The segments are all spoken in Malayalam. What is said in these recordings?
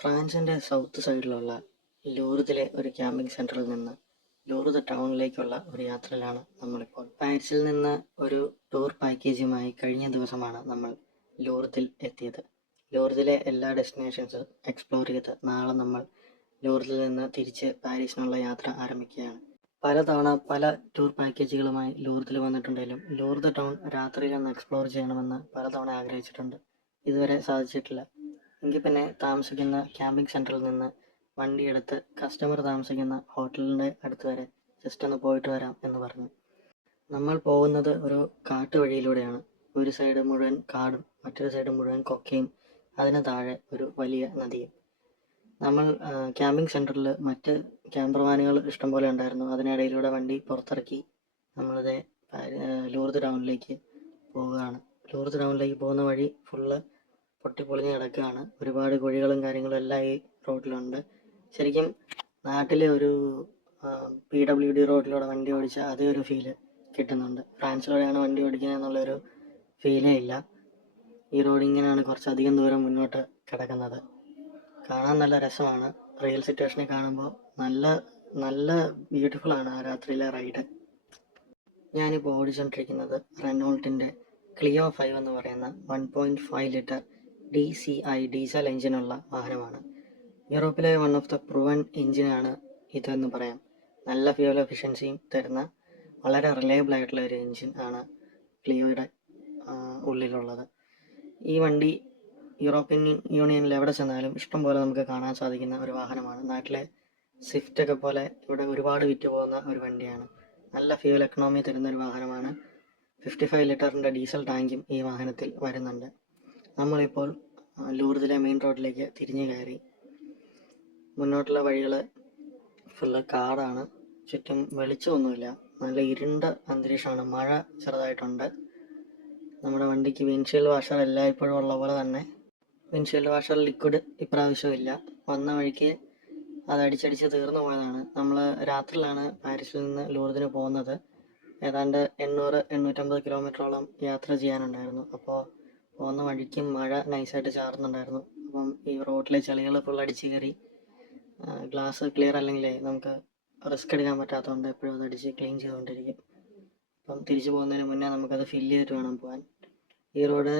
ഫ്രാൻസിൻ്റെ സൗത്ത് സൈഡിലുള്ള ലൂർദിലെ ഒരു ക്യാമ്പിംഗ് സെൻറ്ററിൽ നിന്ന് ലൂർദ് ടൗണിലേക്കുള്ള ഒരു യാത്രയിലാണ് നമ്മളിപ്പോൾ. പാരീസിൽ നിന്ന് ഒരു ടൂർ പാക്കേജുമായി കഴിഞ്ഞ ദിവസമാണ് നമ്മൾ ലൂർദിൽ എത്തിയത്. ലൂർദിലെ എല്ലാ ഡെസ്റ്റിനേഷൻസും എക്സ്പ്ലോർ ചെയ്ത് നാളെ നമ്മൾ ലൂർദിൽ നിന്ന് തിരിച്ച് പാരീസിനുള്ള യാത്ര ആരംഭിക്കുകയാണ്. പലതവണ പല ടൂർ പാക്കേജുകളുമായി ലൂർദിൽ വന്നിട്ടുണ്ടെങ്കിലും ലൂർദ് ടൗൺ രാത്രിയിലൊന്ന് എക്സ്പ്ലോർ ചെയ്യണമെന്ന് പലതവണ ആഗ്രഹിച്ചിട്ടുണ്ട്. ഇതുവരെ സാധിച്ചിട്ടില്ല. എങ്കിൽ പിന്നെ താമസിക്കുന്ന ക്യാമ്പിംഗ് സെൻറ്ററിൽ നിന്ന് വണ്ടിയെടുത്ത് കസ്റ്റമർ താമസിക്കുന്ന ഹോട്ടലിൻ്റെ അടുത്ത് വരെ ജസ്റ്റ് ഒന്ന് പോയിട്ട് വരാം എന്ന് പറഞ്ഞു. നമ്മൾ പോകുന്നത് ഒരു കാട്ടുവഴിയിലൂടെയാണ്. ഒരു സൈഡ് മുഴുവൻ കാടും മറ്റൊരു സൈഡ് മുഴുവൻ കൊക്കയും അതിന് താഴെ ഒരു വലിയ നദിയും. നമ്മൾ ക്യാമ്പിംഗ് സെൻറ്ററിൽ മറ്റ് ക്യാമ്പർ വാനുകൾ ഇഷ്ടംപോലെ ഉണ്ടായിരുന്നു. അതിനിടയിലൂടെ വണ്ടി പുറത്തിറക്കി നമ്മളിത് ലൂർദ് ടൗണിലേക്ക് പോവുകയാണ്. ലൂർദ് ടൗണിലേക്ക് പോകുന്ന വഴി ഫുള്ള് പൊട്ടിപ്പൊളിഞ്ഞ് കിടക്കുകയാണ്. ഒരുപാട് കുഴികളും കാര്യങ്ങളും എല്ലാം ഈ റോഡിലുണ്ട്. ശരിക്കും നാട്ടിലെ ഒരു PWD റോഡിലൂടെ വണ്ടി ഓടിച്ചാൽ അതേ ഒരു ഫീല് കിട്ടുന്നുണ്ട്. ഫ്രാൻസിലൂടെയാണ് വണ്ടി ഓടിക്കുന്നത് എന്നുള്ളൊരു ഫീലേ ഇല്ല. ഈ റോഡ് ഇങ്ങനെയാണ് കുറച്ചധികം ദൂരം മുന്നോട്ട് കിടക്കുന്നത്. കാണാൻ നല്ല രസമാണ്. റിയൽ സിറ്റുവേഷനെ കാണുമ്പോൾ നല്ല ബ്യൂട്ടിഫുൾ ആണ് ആ രാത്രിയിലെ റൈഡ്. ഞാനിപ്പോൾ ഓടിച്ചുകൊണ്ടിരിക്കുന്നത് റെനോൾട്ടിൻ്റെ ക്ലിയോ 5 എന്ന് പറയുന്ന 1.5 ലിറ്റർ DCI ഡീസൽ എഞ്ചിനുള്ള വാഹനമാണ്. യൂറോപ്പിലെ വൺ ഓഫ് ദ പ്രൂവൻ എഞ്ചിനാണ് ഇതെന്ന് പറയാം. നല്ല ഫ്യൂവൽ എഫിഷ്യൻസിയും തരുന്ന വളരെ റിലയബിൾ ആയിട്ടുള്ള ഒരു എഞ്ചിൻ ആണ് ക്ലിയോയുടെ ഉള്ളിലുള്ളത്. ഈ വണ്ടി യൂറോപ്യൻ യൂണിയനിൽ എവിടെ ചെന്നാലും ഇഷ്ടം പോലെ നമുക്ക് കാണാൻ സാധിക്കുന്ന ഒരു വാഹനമാണ്. നാട്ടിലെ സ്വിഫ്റ്റ് ഒക്കെ പോലെ ഇവിടെ ഒരുപാട് വിറ്റ് പോകുന്ന ഒരു വണ്ടിയാണ്. നല്ല ഫ്യൂവൽ എക്കണോമി തരുന്ന ഒരു വാഹനമാണ്. 55 ലിറ്ററിൻ്റെ ഡീസൽ ടാങ്കും ഈ വാഹനത്തിൽ വരുന്നുണ്ട്. നമ്മളിപ്പോൾ ലൂർദിലെ മെയിൻ റോഡിലേക്ക് തിരിഞ്ഞു കയറി. മുന്നോട്ടുള്ള വഴികൾ ഫുള്ള് കാടാണ്. ചുറ്റും വെളിച്ചമൊന്നുമില്ല. നല്ല ഇരുണ്ട അന്തരീക്ഷമാണ്. മഴ ചെറുതായിട്ടുണ്ട്. നമ്മുടെ വണ്ടിക്ക് വിൻഷീൽഡ് വാഷർ എല്ലായ്പ്പോഴും ഉള്ള പോലെ തന്നെ വിൻഷീൽഡ് വാഷർ ലിക്വിഡ് ഇപ്രാവശ്യമില്ല. വന്ന വഴിക്ക് അത് അടിച്ചടിച്ച് തീർന്നു പോയതാണ്. നമ്മൾ രാത്രിയിലാണ് പാരീസിൽ നിന്ന് ലൂർദിന് പോകുന്നത്. ഏതാണ്ട് 800-850 കിലോമീറ്ററോളം യാത്ര ചെയ്യാനുണ്ടായിരുന്നു. അപ്പോൾ പോകുന്ന വഴിക്കും മഴ നൈസായിട്ട് ചാറുന്നുണ്ടായിരുന്നു. അപ്പം ഈ റോഡിലെ ചെളികൾ ഫുൾ അടിച്ച് കയറി ഗ്ലാസ് ക്ലിയർ അല്ലെങ്കിലേ നമുക്ക് റിസ്ക് എടുക്കാൻ പറ്റാത്തതുകൊണ്ട് എപ്പോഴും അത് അടിച്ച് ക്ലീൻ ചെയ്തുകൊണ്ടിരിക്കും. അപ്പം തിരിച്ചു പോകുന്നതിന് മുന്നേ നമുക്കത് ഫില്ല് ചെയ്തിട്ട് വേണം പോകാൻ. ഈ റോഡ്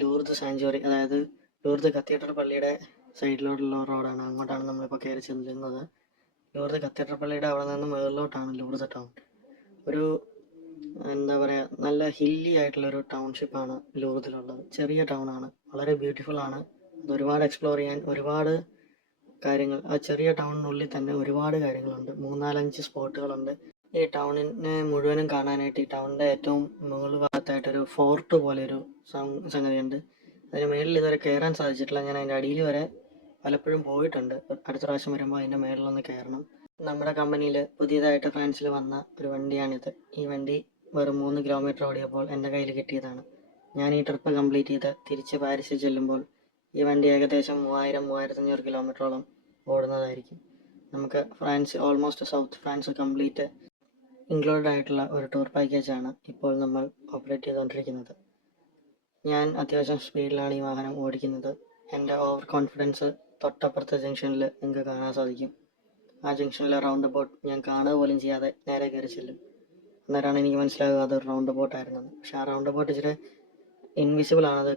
ലൂർദ് സാങ്ച്വറി, അതായത് ലൂർദ് കത്തീഡ്രൽ പള്ളിയുടെ സൈഡിലോട്ടുള്ള റോഡാണ്. അങ്ങോട്ടാണ് നമ്മളിപ്പോൾ കയറി ചെന്നിരുന്നത്. ലൂർദ് കത്തീഡ്രൽ പള്ളിയുടെ അവിടെ നിന്ന് മുകളിലോട്ടാണ് ലൂർദ് ടൗൺ. ഒരു എന്താ പറയുക, നല്ല ഹില്ലി ആയിട്ടുള്ളൊരു ടൗൺഷിപ്പാണ് ലൂർദിലുള്ളത്. ചെറിയ ടൗണാണ്, വളരെ ബ്യൂട്ടിഫുൾ ആണ്. അത് ഒരുപാട് എക്സ്പ്ലോർ ചെയ്യാൻ ഒരുപാട് കാര്യങ്ങൾ, ആ ചെറിയ ടൗണിനുള്ളിൽ തന്നെ ഒരുപാട് കാര്യങ്ങളുണ്ട്. 3-4-5 സ്പോട്ടുകളുണ്ട്. ഈ ടൗണിനെ മുഴുവനും കാണാനായിട്ട് ഈ ടൗണിൻ്റെ ഏറ്റവും മുകൾ ഭാഗത്തായിട്ടൊരു ഫോർട്ട് പോലെ ഒരു സംഗതിയുണ്ട്. അതിന് മേളിൽ ഇതുവരെ കയറാൻ സാധിച്ചിട്ടില്ല. ഞാൻ അതിൻ്റെ അടിയിൽ വരെ പലപ്പോഴും പോയിട്ടുണ്ട്. അടുത്ത പ്രാവശ്യം വരുമ്പോൾ അതിൻ്റെ മേളിലൊന്ന് കയറണം. നമ്മുടെ കമ്പനിയിൽ പുതിയതായിട്ട് ഫ്രാൻസിൽ വന്ന ഒരു വണ്ടിയാണിത്. ഈ വണ്ടി വെറും 3 കിലോമീറ്റർ ഓടിയപ്പോൾ എൻ്റെ കയ്യിൽ കിട്ടിയതാണ്. ഞാൻ ഈ ട്രിപ്പ് കംപ്ലീറ്റ് ചെയ്ത് തിരിച്ച് പാരീസിൽ ചെല്ലുമ്പോൾ ഈ വണ്ടി ഏകദേശം 3000-3500 കിലോമീറ്ററോളം ഓടുന്നതായിരിക്കും. നമുക്ക് France, almost south France complete included ആയിട്ടുള്ള ഒരു ടൂർ പാക്കേജാണ് ഇപ്പോൾ നമ്മൾ ഓപ്പറേറ്റ് ചെയ്തുകൊണ്ടിരിക്കുന്നത്. ഞാൻ അത്യാവശ്യം സ്പീഡിലാണ് ഈ വാഹനം ഓടിക്കുന്നത്. എൻ്റെ ഓവർ കോൺഫിഡൻസ് തൊട്ടപ്പുറത്തെ ജംഗ്ഷനിൽ നിങ്ങൾക്ക് കാണാൻ സാധിക്കും. ആ ജംഗ്ഷനിലെ റൗണ്ട് അബൌട്ട് ഞാൻ കാണുക പോലും ചെയ്യാതെ നേരെ കയറി ചെല്ലും. അന്നേരമാണ് എനിക്ക് മനസ്സിലാകുക അതൊരു റൗണ്ട് അബൌട്ടായിരുന്നത്. പക്ഷെ ആ റൗണ്ട് അബൌട്ട് ഇച്ചിരി ഇൻവിസിബിൾ ആണ്. അത്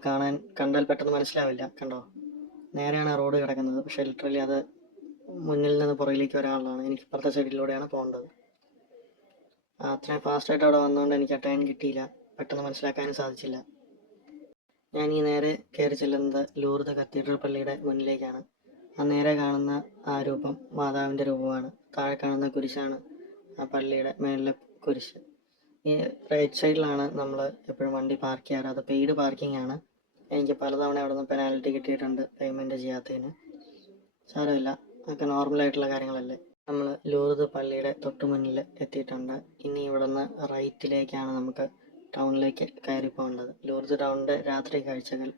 കണ്ടാൽ പെട്ടെന്ന് മനസ്സിലാവില്ല. കണ്ടോ, നേരെയാണ് റോഡ് കിടക്കുന്നത്. പക്ഷേ ലിറ്ററലി അത് മുന്നിൽ നിന്ന് പുറകിലേക്ക് വരാനുള്ളതാണ്. എനിക്ക് ഇപ്പുറത്തെ സൈഡിലൂടെയാണ് പോകേണ്ടത്. അത്രയും ഫാസ്റ്റായിട്ട് അവിടെ വന്നുകൊണ്ട് എനിക്ക് ആ ടൈം കിട്ടിയില്ല. പെട്ടെന്ന് മനസ്സിലാക്കാനും സാധിച്ചില്ല. ഞാൻ ഈ നേരെ കയറി ചെല്ലുന്നത് ലൂർദ് കത്തീഡ്രൽ പള്ളിയുടെ മുന്നിലേക്കാണ്. ആ നേരെ കാണുന്ന ആ രൂപം മാതാവിൻ്റെ രൂപമാണ്. താഴെ കാണുന്ന കുരിശാണ് ആ പള്ളിയുടെ മേളിലെ കുരിശ്. ഈ റൈറ്റ് സൈഡിലാണ് നമ്മൾ എപ്പോഴും വണ്ടി പാർക്ക് ചെയ്യാറ്. അത് പെയ്ഡ് പാർക്കിംഗ് ആണ്. എനിക്ക് പലതവണ അവിടെ നിന്ന് പെനാൽറ്റി കിട്ടിയിട്ടുണ്ട് പേയ്മെൻറ്റ് ചെയ്യാത്തതിന്. സാരമില്ല, അതൊക്കെ നോർമലായിട്ടുള്ള കാര്യങ്ങളല്ലേ. നമ്മൾ ലൂർദ് പള്ളിയുടെ തൊട്ട് മുന്നിൽ എത്തിയിട്ടുണ്ട്. ഇനി ഇവിടെ നിന്ന് റൈറ്റിലേക്കാണ് നമുക്ക് ടൗണിലേക്ക് കയറി പോകേണ്ടത്. ലൂർദ് ടൗണിൻ്റെ രാത്രി കാഴ്ചകൾ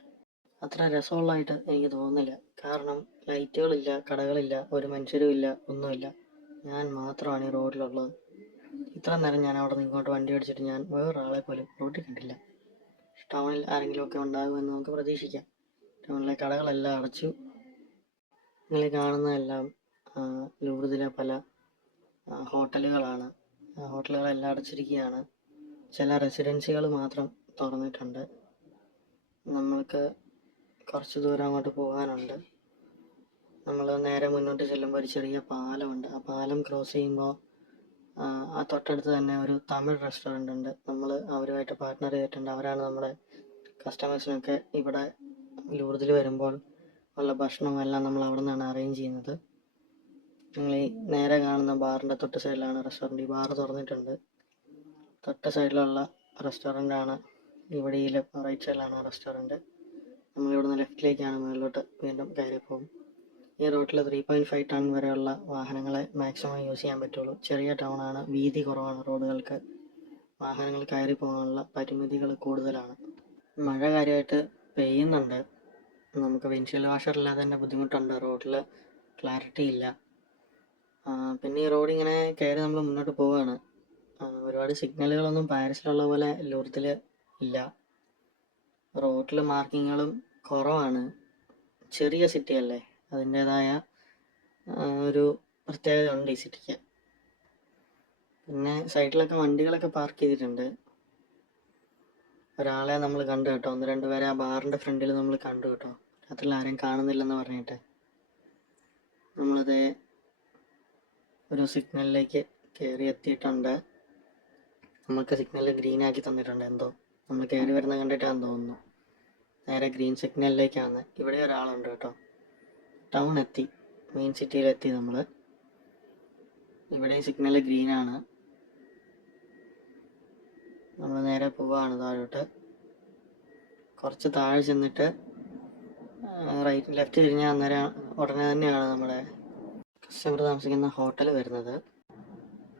അത്ര രസമുള്ളതായിട്ട് എനിക്ക് തോന്നുന്നില്ല. കാരണം ലൈറ്റുകളില്ല, കടകളില്ല, ഒരു മനുഷ്യരും ഇല്ല, ഒന്നുമില്ല. ഞാൻ മാത്രമാണ് ഈ റോഡിലുള്ളത്. ഇത്ര നേരം ഞാൻ അവിടെ നിന്ന് ഇങ്ങോട്ട് വണ്ടി ഓടിച്ചിട്ട് ഞാൻ വേറൊരാളെ പോലും റോഡിൽ കണ്ടില്ല. ടൗണിൽ ആരെങ്കിലുമൊക്കെ ഉണ്ടാകുമെന്ന് നമുക്ക് പ്രതീക്ഷിക്കാം. ടൗണിലെ കടകളെല്ലാം അടച്ചു. നിങ്ങൾ കാണുന്നതെല്ലാം ലൂർദിലെ പല ഹോട്ടലുകളാണ്. ഹോട്ടലുകളെല്ലാം അടച്ചിരിക്കുകയാണ്. ചില റെസിഡൻസികൾ മാത്രം തുറന്നിട്ടുണ്ട്. നമ്മൾക്ക് കുറച്ച് ദൂരം അങ്ങോട്ട് പോകാനുണ്ട്. നമ്മൾ നേരെ മുന്നോട്ട് ചെല്ലുമ്പോൾ ഒരു ചെറിയ പാലമുണ്ട്. ആ പാലം ക്രോസ് ചെയ്യുമ്പോൾ ആ തൊട്ടടുത്ത് തന്നെ ഒരു തമിഴ് റെസ്റ്റോറൻ്റ് ഉണ്ട്. നമ്മൾ അവരുമായിട്ട് പാർട്ട്ണർ ചെയ്തിട്ടുണ്ട്. അവരാണ് നമ്മുടെ കസ്റ്റമേഴ്സിനൊക്കെ ഇവിടെ ലൂർദിൽ വരുമ്പോൾ ഉള്ള ഭക്ഷണമെല്ലാം നമ്മൾ അവിടെ നിന്നാണ് അറേഞ്ച് ചെയ്യുന്നത്. നിങ്ങൾ ഈ നേരെ കാണുന്ന ബാറിൻ്റെ തൊട്ട് സൈഡിലാണ് റെസ്റ്റോറൻറ്റ്. ഈ ബാർ തുറന്നിട്ടുണ്ട്. തൊട്ട് സൈഡിലുള്ള റെസ്റ്റോറൻ്റാണ്. ഇവിടെ ഈ റൈറ്റ് സൈഡിലാണ് റെസ്റ്റോറൻറ്റ്. നമ്മളിവിടുന്ന് ലെഫ്റ്റിലേക്കാണ്, മുകളിലോട്ട് വീണ്ടും കയറി പോകും. ഈ റോട്ടിൽ 3.5 ടൺ വരെയുള്ള വാഹനങ്ങളെ മാക്സിമം യൂസ് ചെയ്യാൻ പറ്റുള്ളൂ. ചെറിയ ടൗണാണ്, വീതി കുറവാണ് റോഡുകൾക്ക്. വാഹനങ്ങൾ കയറി പോകാനുള്ള പരിമിതികൾ കൂടുതലാണ്. മഴ കാര്യമായിട്ട് പെയ്യുന്നുണ്ട്. നമുക്ക് വിൻഷീൽഡ് വാഷർ ഇല്ലാതെ തന്നെ ബുദ്ധിമുട്ടുണ്ട്. റോഡിൽ ക്ലാരിറ്റി ഇല്ല. പിന്നെ ഈ റോഡ് ഇങ്ങനെ കയറി നമ്മൾ മുന്നോട്ട് പോവുകയാണ്. ഒരുപാട് സിഗ്നലുകളൊന്നും പാരീസിലുള്ള പോലെ ലൂർദിൽ ഇല്ല. റോഡിൽ മാർക്കിങ്ങുകളും കുറവാണ്. ചെറിയ സിറ്റി അല്ലേ, അതിൻ്റേതായ ഒരു പ്രത്യേകത ഉണ്ട് ഈ സിറ്റിക്ക്. പിന്നെ സൈഡിലൊക്കെ വണ്ടികളൊക്കെ പാർക്ക് ചെയ്തിട്ടുണ്ട്. ഒരാളെ നമ്മൾ കണ്ടു കേട്ടോ, 1-2 പേരെ ആ ബാറിൻ്റെ ഫ്രണ്ടിൽ നമ്മൾ കണ്ടു കേട്ടോ. രാത്രിയിൽ ആരെയും കാണുന്നില്ലെന്ന് പറഞ്ഞിട്ട് നമ്മളതേ ഒരു സിഗ്നലിലേക്ക് കയറി എത്തിയിട്ടുണ്ട്. നമുക്ക് സിഗ്നൽ ഗ്രീൻ ആക്കി തന്നിട്ടുണ്ട്. എന്തോ നമ്മൾ കയറി വരുന്നത് കണ്ടിട്ടാണെന്ന് തോന്നുന്നു. നേരെ ഗ്രീൻ സിഗ്നലിലേക്കാണ്. ഇവിടെ ഒരാളുണ്ട് കേട്ടോ. ടൗൺ എത്തി, മെയിൻ സിറ്റിയിലെത്തി നമ്മൾ. ഇവിടെ സിഗ്നൽ ഗ്രീനാണ്. നമ്മൾ നേരെ പോവുകയാണ് താഴോട്ട്. കുറച്ച് താഴെ ചെന്നിട്ട് ലെഫ്റ്റ് തിരിഞ്ഞാൽ അന്നേരം ഉടനെ തന്നെയാണ് നമ്മുടെ കസ്റ്റമർ താമസിക്കുന്ന ഹോട്ടൽ വരുന്നത്.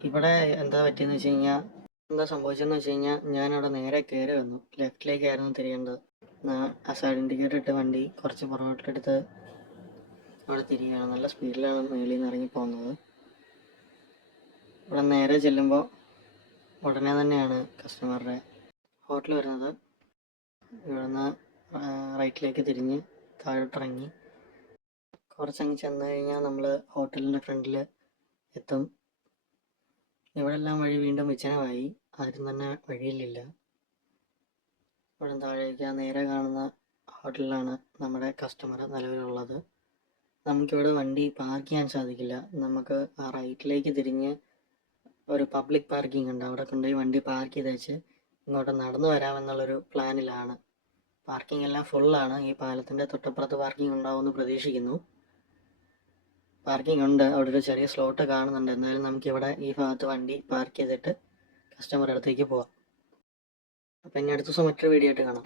ഇവിടെ എന്താ പറ്റിയെന്ന് വെച്ച് കഴിഞ്ഞാൽ, എന്താ സംഭവിച്ചതെന്ന് വെച്ച് കഴിഞ്ഞാൽ, ഞാനവിടെ നേരെ കയറി വന്നു. ലെഫ്റ്റിലേക്കായിരുന്നു തിരിയേണ്ടത്. ആ സൈഡ് ഇൻഡിക്കേറ്റർ ഇട്ട് വണ്ടി കുറച്ച് പുറകോട്ടെടുത്ത് അവിടെ തിരിയുകയാണ്. നല്ല സ്പീഡിലാണ് മേളിൽ നിന്ന് ഇറങ്ങി പോകുന്നത്. ഇവിടെ നേരെ ചെല്ലുമ്പോൾ ഉടനെ തന്നെയാണ് കസ്റ്റമറുടെ ഹോട്ടൽ വരുന്നത്. ഇവിടുന്ന് റൈറ്റിലേക്ക് തിരിഞ്ഞ് താഴോട്ടിറങ്ങി കുറച്ചങ്ങ് ചെന്ന് കഴിഞ്ഞാൽ നമ്മൾ ഹോട്ടലിൻ്റെ ഫ്രണ്ടിൽ എത്തും. ഇവിടെ എല്ലാം വഴി വീണ്ടും വിജനമായി. ആരും തന്നെ വഴിയിലില്ല. ഇവിടെ താഴേക്ക് നേരെ കാണുന്ന ഹോട്ടലിലാണ് നമ്മുടെ കസ്റ്റമർ നിലവിലുള്ളത്. നമുക്കിവിടെ വണ്ടി പാർക്ക് ചെയ്യാൻ സാധിക്കില്ല. നമുക്ക് ആ റൈറ്റിലേക്ക് തിരിഞ്ഞ് ഒരു പബ്ലിക് പാർക്കിംഗ് ഉണ്ട്, അവിടെ കൊണ്ടുപോയി വണ്ടി പാർക്ക് ചെയ്ത് വെച്ച് ഇങ്ങോട്ട് നടന്നു വരാമെന്നുള്ളൊരു പ്ലാനിലാണ്. പാർക്കിംഗ് എല്ലാം ഫുള്ളാണ്. ഈ പാലത്തിൻ്റെ തൊട്ടപ്പുറത്ത് പാർക്കിംഗ് ഉണ്ടാവുമെന്ന് പ്രതീക്ഷിക്കുന്നു. പാർക്കിംഗ് ഉണ്ട്, അവിടെ ഒരു ചെറിയ സ്ലോട്ട് കാണുന്നുണ്ട്. എന്നാലും നമുക്കിവിടെ ഈ ഭാഗത്ത് വണ്ടി പാർക്ക് ചെയ്തിട്ട് കസ്റ്റമറുടെ അടുത്തേക്ക് പോവാം. അപ്പം ഇനി അടുത്ത ദിവസം മറ്റൊരു വീഡിയോ ആയിട്ട് കാണാം.